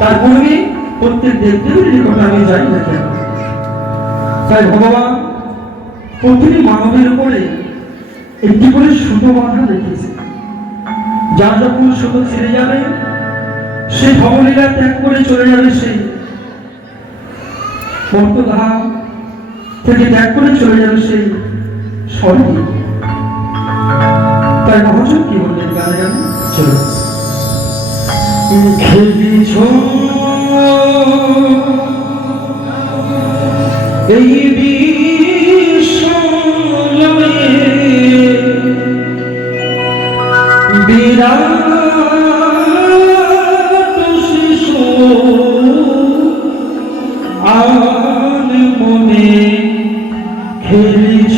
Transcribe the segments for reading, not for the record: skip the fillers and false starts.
তারপরে প্রত্যেক দেবদেবীর নিকটে আমি যাই না কেন, তাই ভগবান প্রতিটি মানবের উপরে একটি করে সুতো বাঁধা রেখেছে। যার যখন সুতো ছেড়ে যাবে, সে ভবলীলা ত্যাগ করে চলে যাবে, সেই বর্তধাম থেকে ত্যাগ করে চলে যাবে সেই স্বর্গে। তাই মহাজন কি বললেন গানে গানে, চলো খেলিছ এই বিশ্বলয়ে বিরাট শিশু আর মনে খেলিছ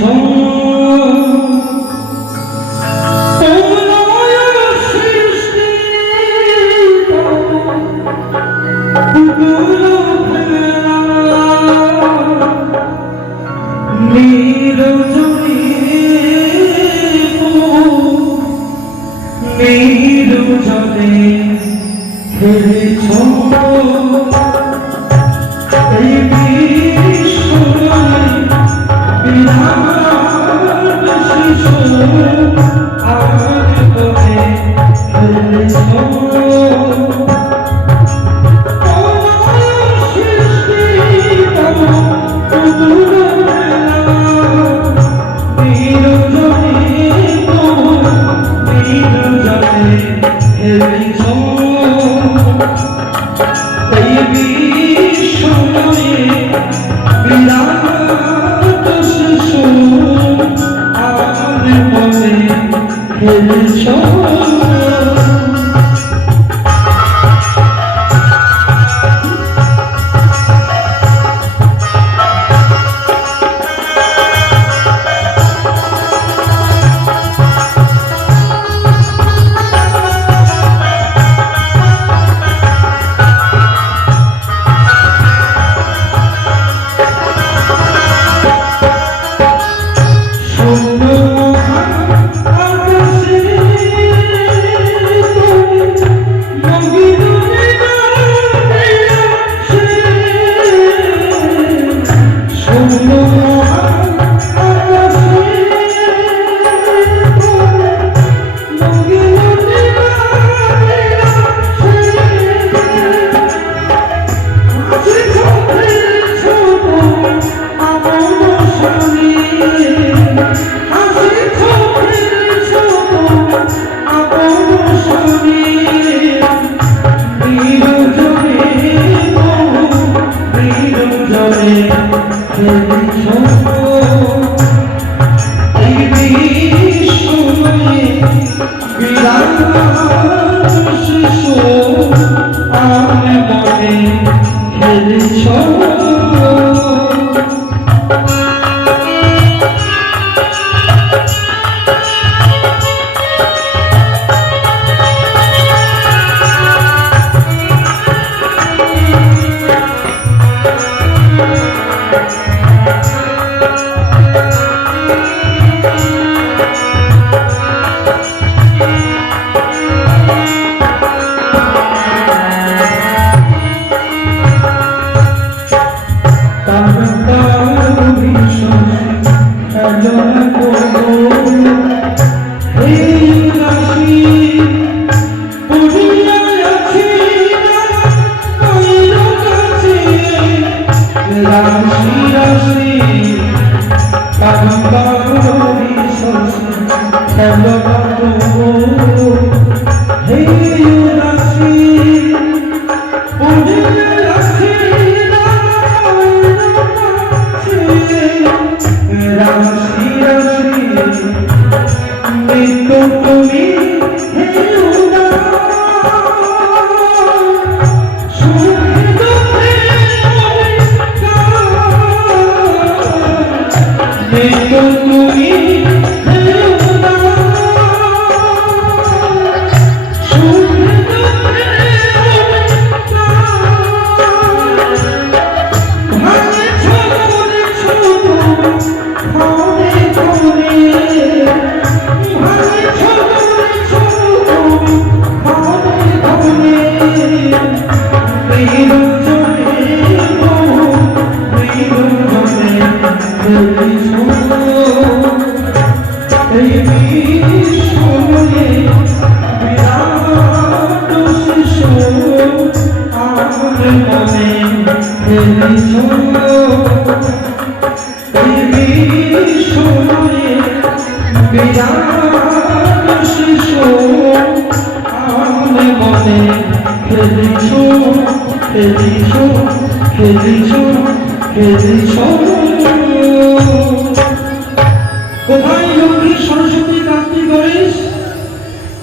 কোথায় লক্ষ্মী সরস্বতী কার্তিক গণেশ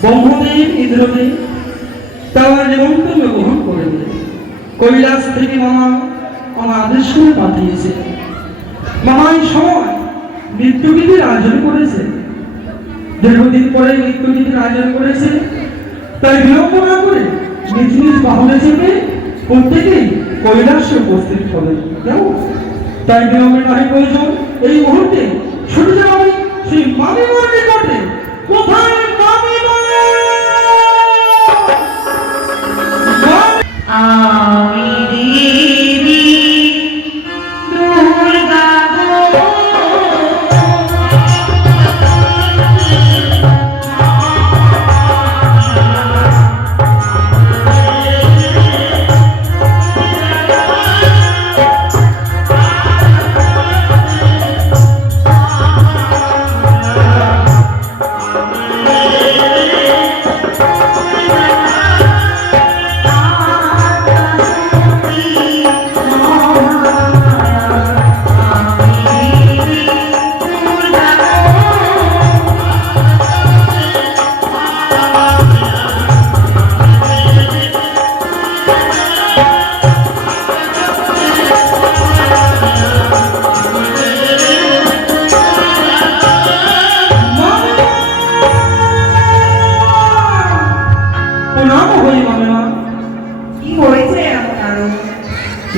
ব্রহ্মদেব ইন্দ্রদেব তারা নিমন্ত্রণ গ্রহণ করে কৈলাস থেকে মামা আমার আদেশ করে পাঠিয়েছে। মামা এই সময় নৃত্যগীতির আয়োজন করেছে, দীর্ঘদিন পরে নৃত্যগীতির আয়োজন করেছে। তাই বিলম্ব না করে নিজ নিজ বাহনে চেপে প্রত্যেকেই কৈলাসে উপস্থিত হবে। কেমন? তাই বিলম্বের নাহি প্রয়োজন। এই মুহূর্তে ছুটে যাওয়া আমি সেই মামিমার নিকটে। কোথায় মামিমা? আমি দেবী দুর্গা গো,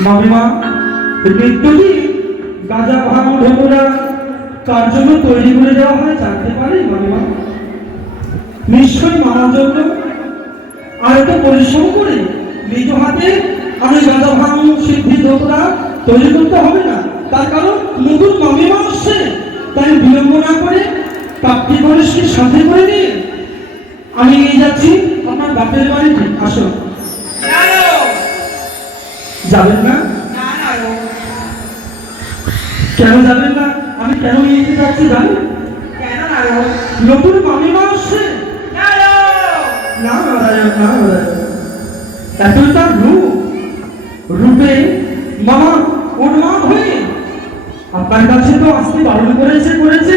মামিমা নৃত্যটি গাঁজা ভাঙ ঢোকরা কার জন্য তৈরি করে দেওয়া হয় জানতে পারি মামিমা? নিশ্চয়ই মামার জন্য। আর এত পরিশ্রম করে নিজ হাতে আমি গাঁজা ভাঙ সিদ্ধি ঢোকরা তৈরি করতে হবে না। তার কারণ নতুন মামিমা আসছে, তাই বিলম্ব না করে কার্তিক গণেশকে সাথে করে নিয়ে আমি নিয়ে যাচ্ছি আপনার বাপের বাড়িতে। আসো। যাবেন না? কেন যাবেন না? আমি কেন নিয়ে যেতে যাচ্ছি জানেন? নতুন মামিমা আসছে। না নারায়ণ, না নারায়ণ, এতই তার রূপে মামা উন্মাদ হয়ে আপনার কাছে তো আসতে বারণ করেছে,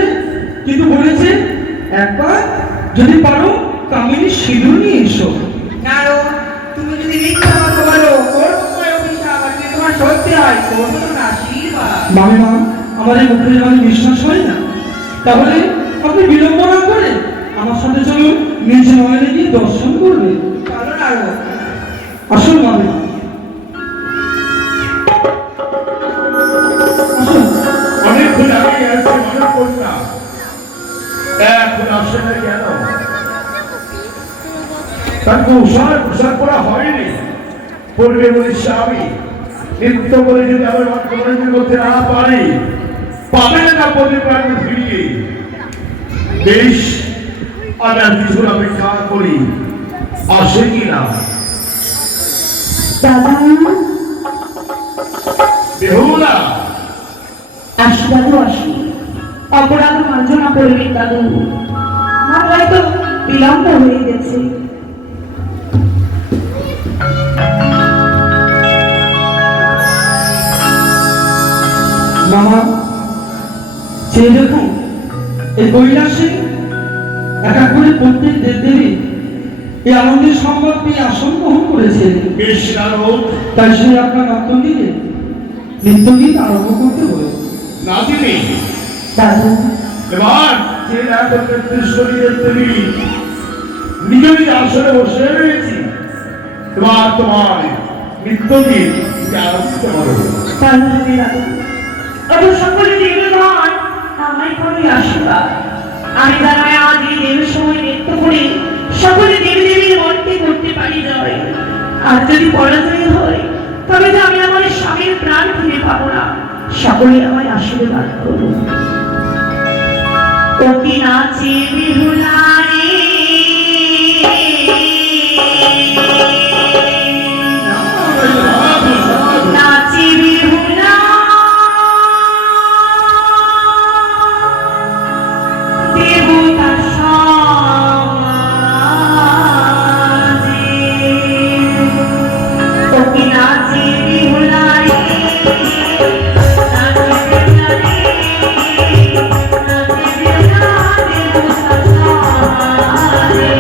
কিন্তু বলেছে একবার যদি পারো কামিনী সিঁদুর নিয়ে এসো। তুমি যদি মিথ্যা কথা বলো, তোমার সত্যি হয় মামিমা, আমাদের মুখের বাণী বিশ্বাস হয় না। তাহলে আপনি বিলম্ব না করে আমার সাথে চলুন, নিজ নয়নে গিয়ে দর্শন করবে। আসুন মামিমা, আসুন। অনেকক্ষণ আগে আসছে মনে করলাম, এখন আসে না কেন? তার পোশাক করা হয়নি। পূর্বে বলিস আমি নৃত্য করে যদি আমার মাতৃ করতে না পারি, পাবে না প্রতিপ্রাণ ফিরিয়ে। বেশ, আমি আর কিছুর অপেক্ষা করি, আসে কি না। বেহুলা আসি দাদু, আসি। অপরাধ মার্জনা করবেন দাদু, আমার হয়তো বিলম্ব হয়ে গেছে। মামা চেয়ে দেখুন, এই কৈলাসে এক এক করে প্রত্যেক দেবদেবী এই আনন্দের সংবাদ পেয়ে আসন গ্রহণ করেছে। তাই সে আপনার নৃত্যগীত আরম্ভ করতে বলে। না দিনি দাদু, এবার যে দেবী নিজে নিজে আসনে বসে রয়েছি, এবার তোমার নৃত্যগীত আরম্ভ করতে পারো। দাদু, সকলে দেবী নয়, আমায় করে আশীর্বাদ। আমি জানাই আজ এই দেবীর সময় নৃত্য করে সকলে দেবী দেবীর মনকে করতে পারি যায়। আর যদি পরাজয় হয় তবে যে আমি আমার স্বামীর প্রাণ ফিরে পাবো না। সকলে আমায় আশীর্বাদ করুন। ও কি নাচে বিহুলা রে, নাচে বিহুলা, দেবতার সমাজে। ও কি নাচে বিহুলা রে, নাচে বিহুলা রে, নাচে বিহুলা, দেবতার সমাজে।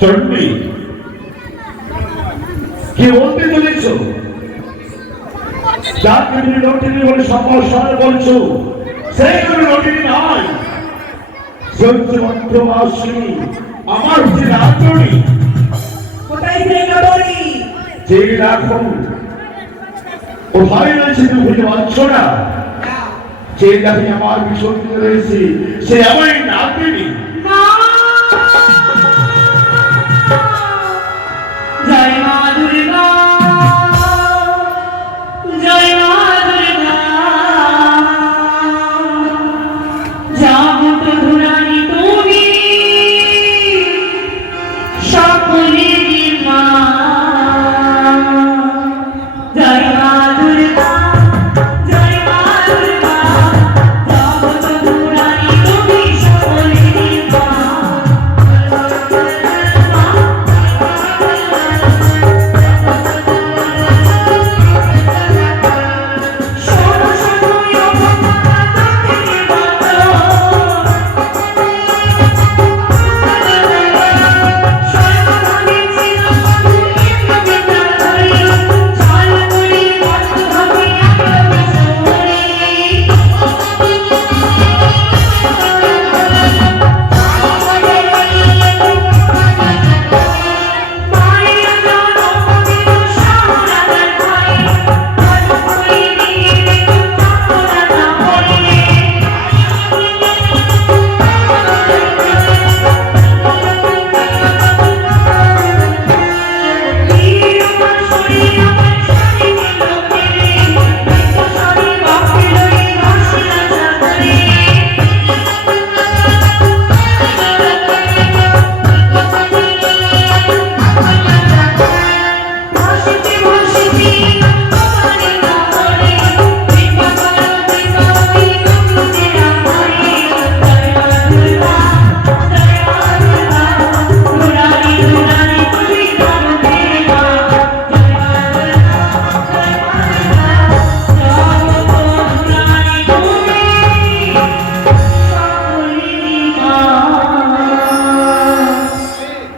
চন্ডী, কি বলতে চলেছো? যাকে তুমি লটিনি বলে সম্ভাষণ বলছো, সেই তুমি লটিনি নয়। সত্যমাত্র আসি আমার হচ্ছে রাজনী। কোথায় সেই লটরি? যে রাখো কোথায় রয়েছে তুমি বুঝতে পারছো না? যে দেখে আমার বিসর্জিত রয়েছে সে আমার নাতনি। জয় মা দুর্গা, জয় মা দুর্গা, জাগত ধুরানি তুমি সকলেরই মা। জয় মা দুর্গা, জয় মা দুর্গা, জাগত ধুরানি তুমি সকলেরই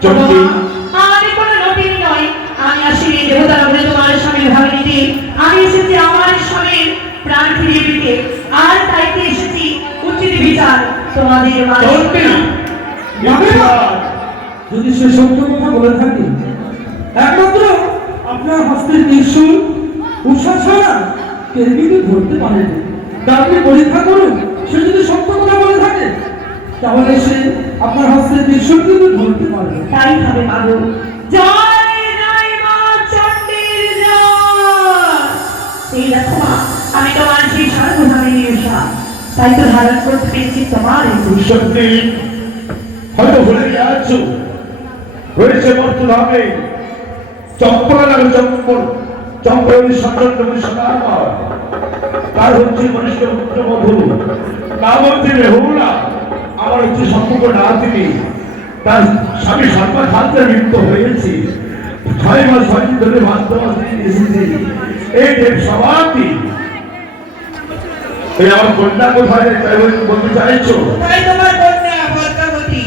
চন্ডী আমি কোনো নবীন নয়, আমি আসলে দেবতা নগরে তোমার স্বামীর ভাবে নিতে। আমি এসেছি আমার স্বামীর প্রাণ ফিরিয়ে দিতে, আর তাইতে এসেছি উচিত বিচার তোমাদের মাঝে। চন্ডী যদি সে সত্য কথা বলে থাকে, একমাত্র আপনার হস্তের ত্রিশূল উষা ছাড়া কেউ কিন্তু ধরতে পারেনি। তাকে পরীক্ষা করুন, সে যদি সত্য কথা বলে থাকে তাহলে সে আপনার হস্তের ত্রিশূল কিন্তু ধরতে পারবে। তাই হবে বাবু। জয় জয় মা চণ্ডীর জয়। এই দেখো মা, আমি তোমার সেই সর্বধামে নিয়েছা, তাই তো ধারণ করতে পেরেছি তোমার এই ত্রিশূল। সত্যি হয়তো ভুলে গেছ, রয়েছে বর্তমানে চম্পলা নামে চম্পলের সন্তান সদাগর, তার হচ্ছে কনিষ্ঠ পুত্রবধূ নাম হচ্ছে মেহুলা। আমার হচ্ছে সম্পর্ক না তিনি, তার স্বামী সর্বা খাদ্যে মৃত্যু হয়েছে। 6 মাস 6 দিন ধরে বাস্তবাসী এসেছে এই দেব সভাপতি। এই আমার কন্যা কোথায় তাই বলতে চাইছো? তাই তোমার কন্যা পদ্মাবতী,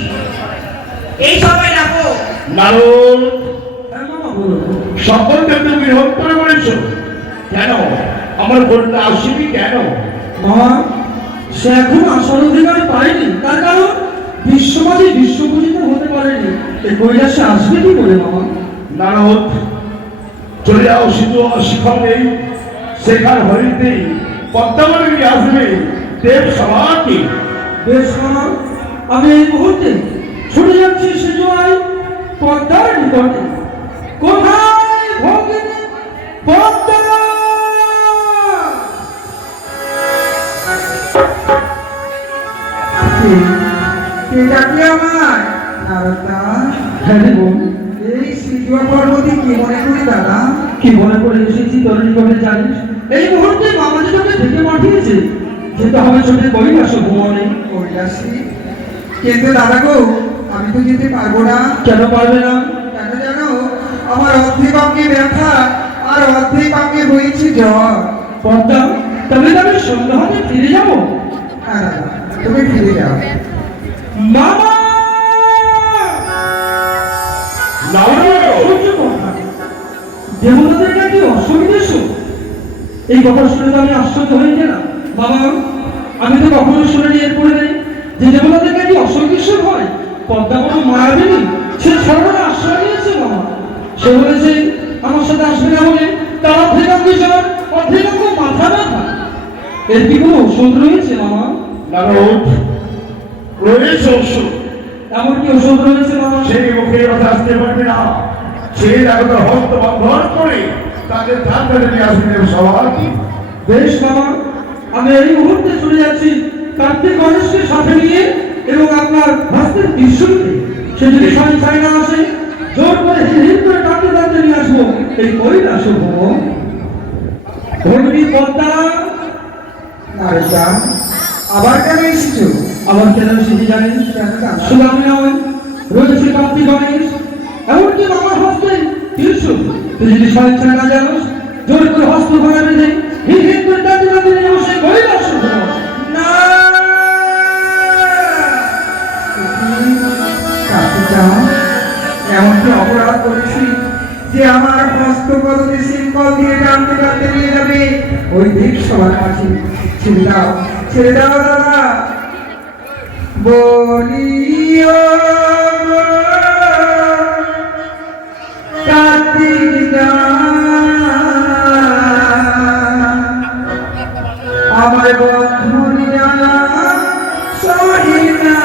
এই সময় রাখো। নারদ হ্যাঁ মামা, বলুন। সকল দেবতা বিরক্ত করেছো কেন? আমার কন্যা আসেনি কেন? মামা, সে এখন আসার অধিকার পায়নি, তার কারণ বিশ্ববাদী বিশ্বপূজিত হতে পারেনি। এই কৈলাসে আসবে কি করে মামা? নারদ চলে যাও, শুধু শিক্ষক নেই সেখান হইতে পদ্মাবতী আসবে দেব সভাকে। বেশ মামা, আমি এই মুহূর্তে ছুটে যাচ্ছি সেজোয়াই পদ্মার নিকটে। কোথায় ভগিনী পদ্মা? এটা কি আমার নারদা? হ্যাঁ রে বোন, এই সিজুয়া পর্বতী কি মনে করি দাদা? কি মনে করে এসেছি তোর নিকটে জানিস? এই মুহূর্তে মামা যে তোকে ডেকে পাঠিয়েছে, যেতে হবে ছোটে কৈলাস ভ্রমণে। কৈলাসী? কিন্তু দাদা গো, আমি তো যেতে পারবো না। কেন পারবে না? কেন জানো? আমার অর্ধেক অঙ্গে ব্যথা আর অর্ধেক অঙ্গে হয়েছে জ্বর। পদ্মা, তবে তো আমি সন্ধ্যাতে ফিরে যাবো। হ্যাঁ দাদা, তুমি ফিরে যাও। মামা! নারদ সহ্য কর না। দেবতাদের নাকি অসুবিধেশ? এই কথা শুনে তো আমি আশ্চর্য হয়ে গেলাম। বাবা, আমি তো কখনো শুনিনি এর পরে নেই যে দেবতাদের নাকি অসুবিধেশ হয়। পদ্মা কোনো মায়াবিনী, সে সর্বদা আশ্রয় নিয়েছে মামা। সে বলেছে আমার সাথে আসবে না বলে তার অর্ধেক অঙ্গে জ্বর, অর্ধেক অঙ্গ মাথা ব্যথা। এর কি কোনো ওষুধ রয়েছে মামা? নারদ রয়েছে ওষুধ, এমন কি ওষুধ রয়েছে মামা? সেই মুখে কথা আসতে পারবে না। সেই আগত হস্ত বন্ধন করে তাদের ধান কাটে নিয়ে আসবে দেব সভাপতি। বেশ মামা, আমি এই মুহূর্তে চলে যাচ্ছি কার্তিক গণেশকে সাথে নিয়ে এবং আপনার ভাস্তের ত্রিশূলকে। সে যদি সংসারে না আসে, জোর করে হিড় করে টানতে টানতে নিয়ে আসবো এই কৈলাস ভ্রমণ। ভগ্নী পদ্মা, নারদা, আবার কেন এসেছো? আবার কেন এসেছি জানিস? কেন দাদা? শুধু আমি নয়, রয়েছে কার্তিক গণেশ, এমনকি আমার হস্তে ত্রিশূল। তুই যদি সংসারে না জানোস, জোর করে হস্ত ভাঙা বেঁধে হিড় হিড় করে টানতে টানতে নিয়ে যাবো সেই কৈলাস ভ্রমণ। না! কাকুটা, এমন কি অপরাধ করেছি যে আমার হস্তপদে শৃঙ্খল দিয়ে টানতে টানতে নিয়ে যাবে ওই দেব সবার কাছে? ছেড়ে দাও, ছেড়ে দাও দাদা। বলিও গো কার্তিক আমার বন্ধু জানা সহিনা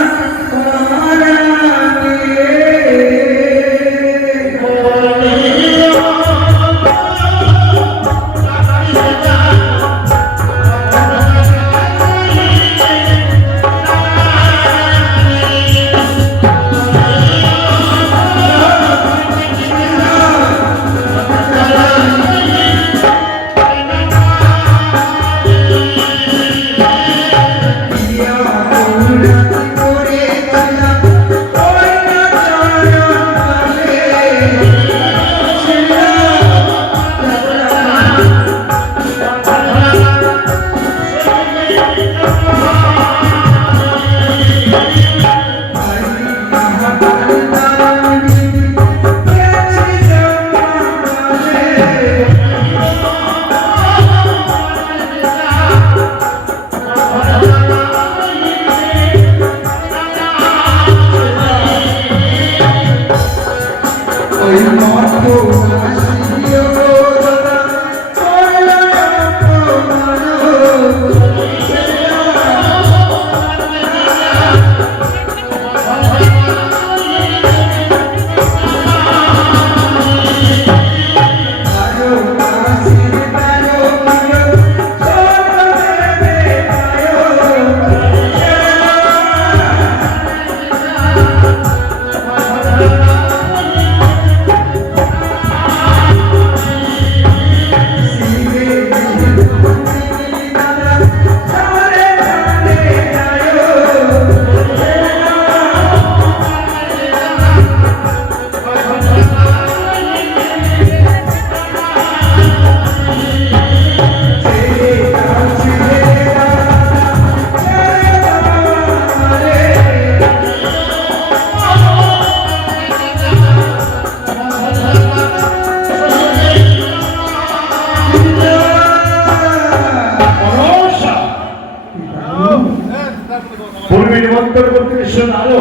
তুমি নিমন্ত্রণ করতে এসেছো আলো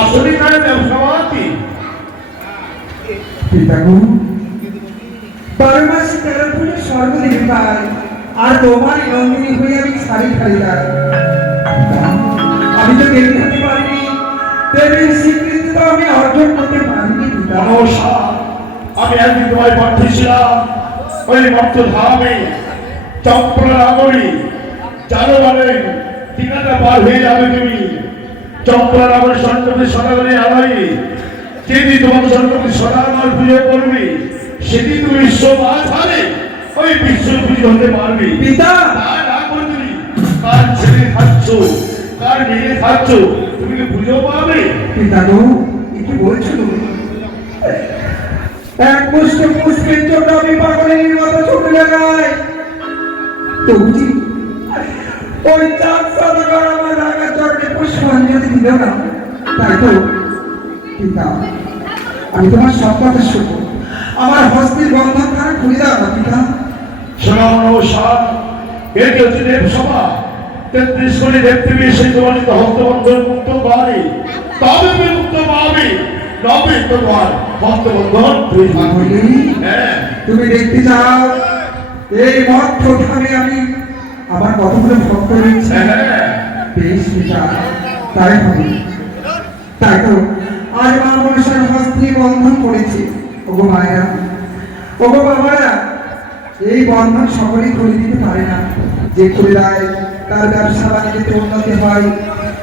আসলে কারণে ব্যবসাবাদী পিতা গো, 12 মাস 13 ফুটে স্বর্গ দেখে পাই, আর তোমার নন্দিনী হয়ে আমি শাড়ি খাইলাম। আমি তো দেবী হতে পারিনি, দেবীর স্বীকৃতি তো আমি অর্জন করতে পারিনি পিতা। মনসা আমি একদিন তোমায় পাঠিয়েছিলাম ওই মর্তধামে চম্পলা নাগরী জানো বলে ঠিকানা পার হয়ে যাবে তুমি চম্পলা নাগরী সন্তপতি সদাগরী আলাই যেদিন তোমাকে সন্তপতি সদাগর পুজো করবে সেদিন তুমি বিশ্ব মাঝারে ওই বিশ্ব পুজো হতে পারবে পিতা, তা না করে তুমি কার ছেলে খাচ্ছ কার মেয়ে খাচ্ছ তুমি কি পুজো পাবে পিতা গো, কি বলছো তুমি? এক মুষ্ট মুসলিম জন্য আমি পাগলের মতো ছুটে লাগাই, তো বুঝি ওই চাঁদ সদাগর আমার রাগা চরণে পুষ্পাঞ্জলি দিল না, তাই তো পিতা আমি তোমার সব কথা শুনবো, আমার হস্তির বন্ধন খানা খুলে দাও না পিতা। শোনাও এটি হচ্ছে দেবসভা 33 কোটি দেবদেবী সেই তোমার হস্তবন্ধন মুক্ত করে তবে বিমুক্ত পাবে নবে তোমার হস্তবন্ধন তুই তাহলে হ্যাঁ তুমি দেখতে চাও এই মঠ ধামে আমি আমার কতগুলো ভক্ত রয়েছে, হ্যাঁ বেশ পিতা তাই হবে। তাই তো আজ মা মনসার হস্তে বন্ধন করেছে। ওগো মায়েরা, ওগো বাবারা, এই বন্ধন সকলেই খুলে দিতে পারে না, যে খুলে দেয় তার ব্যবসা বাণিজ্যে উন্নতি হয়,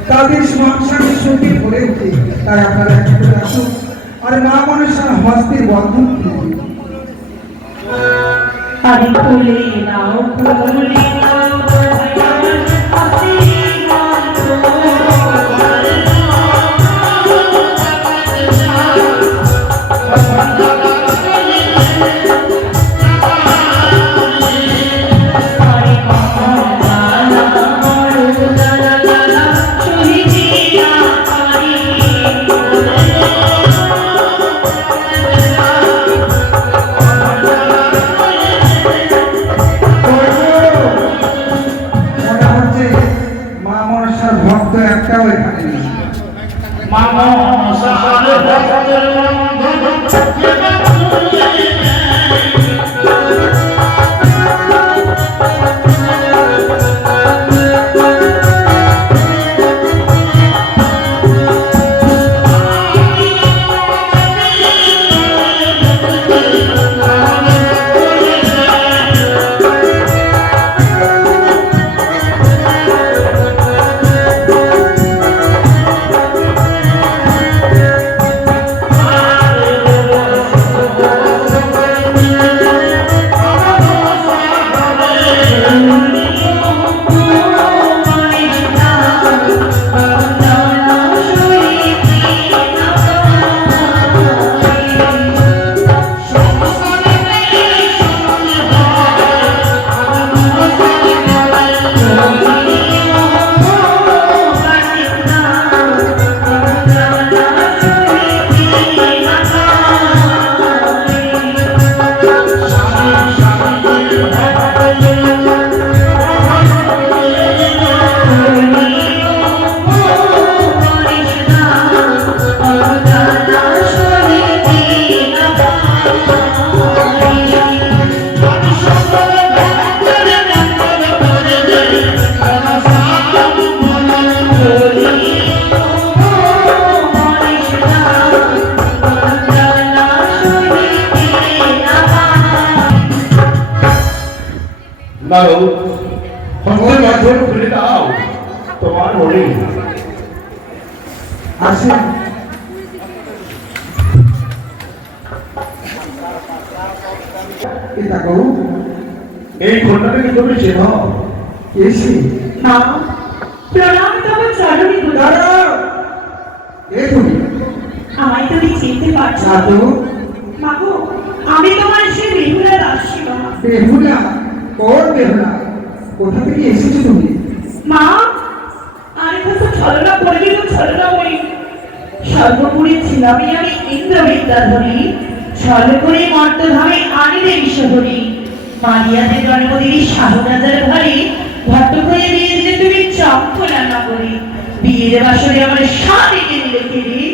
তাদের সংসারে সুখে ভরে ওঠে। তাই আপনারা একটু আসুন আর মা মনসার হস্তের বন্ধন খুলে দিন। আরে খুলে নাও খুলে নাও দয়াল মনে হচ্ছে মা মনসার ভক্ত একটাও এখানে নেই। নাও হস্তের বন্ধন খুলে দাও তোমার মনে আসেন পিতা গো, এই ঘটনাটাকে তুমি চেনো এসে মা প্রণাম তোমার চরণে গুরু। দাঁড়াও, এ তুমি আমায় তুমি চিনতে পারছো না তো? মাগো, আমি তোমার সেই বেহুলা দাসী মা। বেহুলা? কোন বেহুলা? কোথা থেকে এসেছো তুমি? মা আরে কত ছলনা করবি তো ছলনা করি। সর্বপুরী ছিলামই আমি ইন্দ্রবিদ্যাধরী, ছল করে মর্তধামে আনিলে বিশ্বহরি। মারিয়াদের জন্মদিনী শাহরাজার ঘরে ভট্ট করে বিয়ে দিলে তুমি চম্পলা না করি। বিয়ের বাসরে আমার স্বামীকে নিলে ফিরি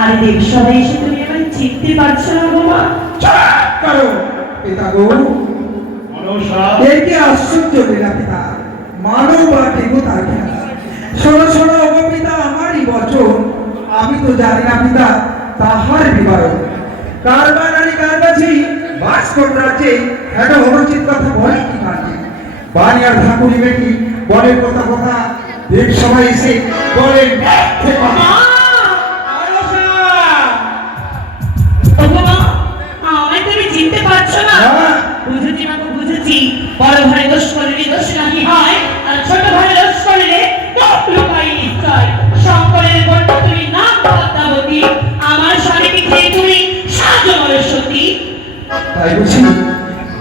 আর দেব সবাই এসে তুমি আমায় চিনতে পারছো না গো মা। চুপ করো পিতা গো। মনসা একে আশ্চর্য লীলা পিতা, মানব আর দেবতার খেলা। শোনো শোনো গো পিতা, আমারই বচন, আমি তো জানি না পিতা তাহার বিবরণ। কারবার আলী কারবাজি বাস কোন রাজ্যে, একটা অনুচিত কথা বলে কি কাজে। বানিয়ার ঠাকুরি বেটি বলে কথা কথা, দেব সবাই এসে বলেন মিথ্যে কথা। ওগো মা, আমায় তুমি চিনতে পারছো না? হ্যাঁ। বুঝেছি মা গো, বুঝেছি। বড় ভাই দোষ করলে দোষ নাকি হয়, আর ছোট ভাই দোষ করলে দোষ লুকাই নিশ্চয়। শঙ্করের গল্প তুমি না পদ্মাবতী, আমার স্বামীকে খেয়ে তুমি সাহায্য করো সতী। তাই বুঝি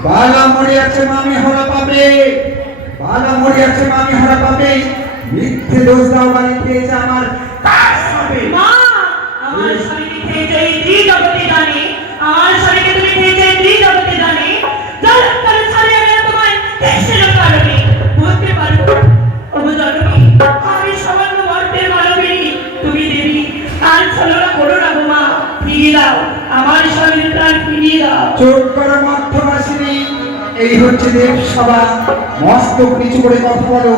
বালা মরে আছে মামি হরা পাবে, বালা মরে আছে মামি হরা পাবে। মিথ্যে দোষ দাও বাড়ি খেয়েছে আমার কাজ হবে। মা, আমার স্বামীকে খেয়েছে এই ত্রিজগতে জানে, আমার স্বামীকে তুমি খেয়েছে এই ত্রিজগতে জানে। জলকারে ছাড়িয়ে গেলে তোমায় দেশের কারণে বুঝতে পারো। ওগো জননী, আমি সামান্য মর্তের মানবী, তুমি দেবী। আর ছলনা করো না গো মা, ফিরিয়ে দাও আমার স্বামীর প্রাণ, ফিরিয়ে দাও। চোখ করো মধ্যবাসিনী, এই হচ্ছে দেব সভা, মস্তক নিচু করে কথা বলো।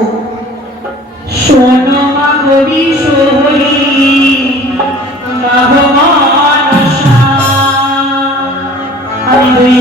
শোনো মা কবি সোহরি মা গো মনসা, আমি দুই